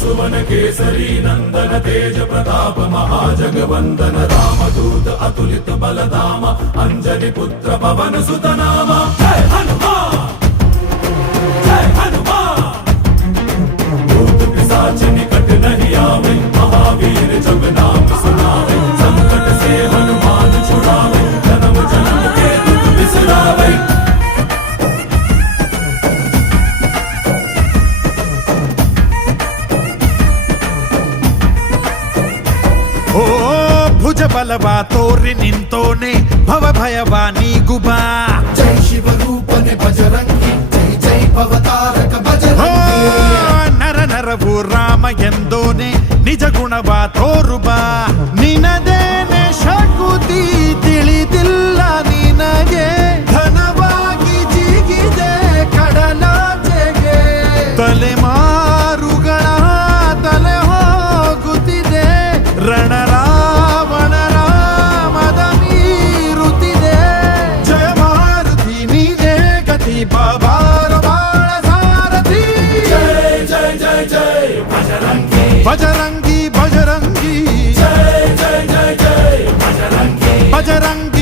सुवन केसरी नंदन तेज प्रताप महाजगवंदन रामदूत अतुलित बलधाम अंजनी पुत्र पवन सुत नाम जय हनुमान जय हनुमान। भूत पिशाच निकट नहीं आवे महावीर जब नाम सुनावे संकट से हनुमान छुड़ावे जन्म जन्म के दुख बिसरावे। ಓ ಭುಜ ಬಲವಾ ತೋರಿ ನಿಂತೋನೆ ಭವ ಭಯವಾ ನೀಗುಬಾ ಜೈ ಶಿವ ರೂಪನೆ ಬಜರಂಗಿ ಜೈ ಜೈ ಭವತಾರಕ ಬಜರಂಗಿ ನರ ನರವು ರಾಮ ಎಂದೋನೆ ನಿಜ ಗುಣವಾ ತೋರುಬಾ ನಿನದೇನೆ ಶಕುತಿ ತಿಳಿದಿಲ್ಲ ನಿನಗೆ ಘನವಾಗಿ ಜಿಗಿದೆ ಕಡಲಾಚೆಗೆ ತಲೆಮಾರುಗಳ ತಲೆ ಹೋಗುತ್ತಿದೆ ರಣರಾವಣರ ಮದ ಮೀರುತ್ತಿದೆ ಜಯ ಮಾರುತಿ ನೀನೇ ಗತಿ ಬಾಬಾರ ಬಾಳ ಸಾರಥಿ जय जय जय जय बजरंगी ಬಜರಂಗಿ ಬಜರಂಗಿ जय जय जय जय बजरंगी ಬಜರಂಗಿ